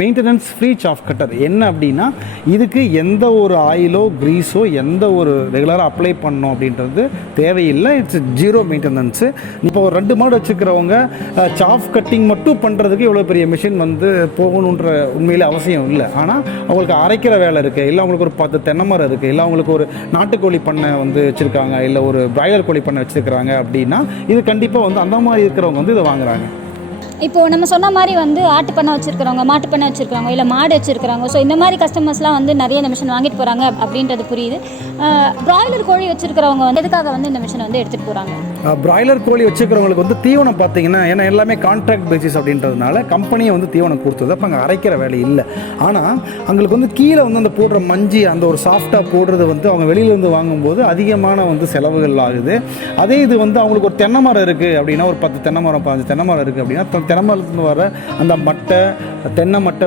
Maintenance free சாஃப் cutter என்ன அப்படின்னா, இதுக்கு எந்த ஒரு ஆயிலோ கிரீஸோ எந்த ஒரு ரெகுலராக அப்ளை பண்ணணும் அப்படின்றது தேவையில்லை. It's zero maintenance. இப்போ ஒரு 2 மாடு வச்சுக்கிறவங்க சாஃப் கட்டிங் மட்டும் பண்ணுறதுக்கு இவ்வளோ பெரிய மிஷின் வந்து போகணுன்ற உண்மையிலே அவசியம் இல்லை. ஆனால் அவங்களுக்கு அரைக்கிற வேலை இருக்குது, இல்லை அவங்களுக்கு ஒரு 10 தென்னை மரம் இருக்குது, இல்லை அவங்களுக்கு ஒரு நாட்டுக்கோழி பண்ணை வந்து வச்சுருக்காங்க, இல்லை ஒரு பிராய்லர் கோழி பண்ணை வச்சுருக்கிறாங்க அப்படின்னா இது கண்டிப்பாக வந்து அந்த மாதிரி இருக்கிறவங்க வந்து இதை வாங்குறாங்க. இப்போது நம்ம சொன்ன மாதிரி வந்து ஆட்டு பண்ணை வச்சுருக்கிறவங்க, மாட்டு பண்ணை வச்சுருக்கிறவங்க, இல்லை மாடு வச்சுருக்கிறவங்க, ஸோ இந்த மாதிரி கஸ்டமர்ஸ்லாம் வந்து நிறைய இந்த மிஷின் வாங்கிட்டு போகிறாங்க அப்படின்றது புரியுது. பிராய்லர் கோழி வச்சுருக்கிறவங்க வந்து எதுக்காக வந்து இந்த மிஷினை வந்து எடுத்துகிட்டு போகிறாங்க? பிராய்லர் கோழி வச்சுக்கிறவங்களுக்கு வந்து தீவனம் பார்த்தீங்கன்னா, ஏன்னா எல்லாமே கான்ட்ராக்ட் பேசிஸ் அப்படின்றதுனால கம்பெனியை வந்து தீவனம் கொடுத்தது. அப்போ அங்கே அரைக்கிற வேலை இல்லை. ஆனால் அவங்களுக்கு வந்து கீழே வந்து அந்த போடுற மஞ்சி அந்த ஒரு சாஃப்டாக போடுறது வந்து அவங்க வெளியிலேருந்து வாங்கும்போது அதிகமான வந்து செலவுகள் ஆகுது. அதே இது வந்து அவங்களுக்கு ஒரு தென்னை மரம் இருக்குது அப்படின்னா, ஒரு 10 தென்னை மரம் 15 தென்னை மரம் இருக்குது அப்படின்னா, தென்னை மரத்துலேருந்து வர அந்த மட்டை தென்னை மட்டை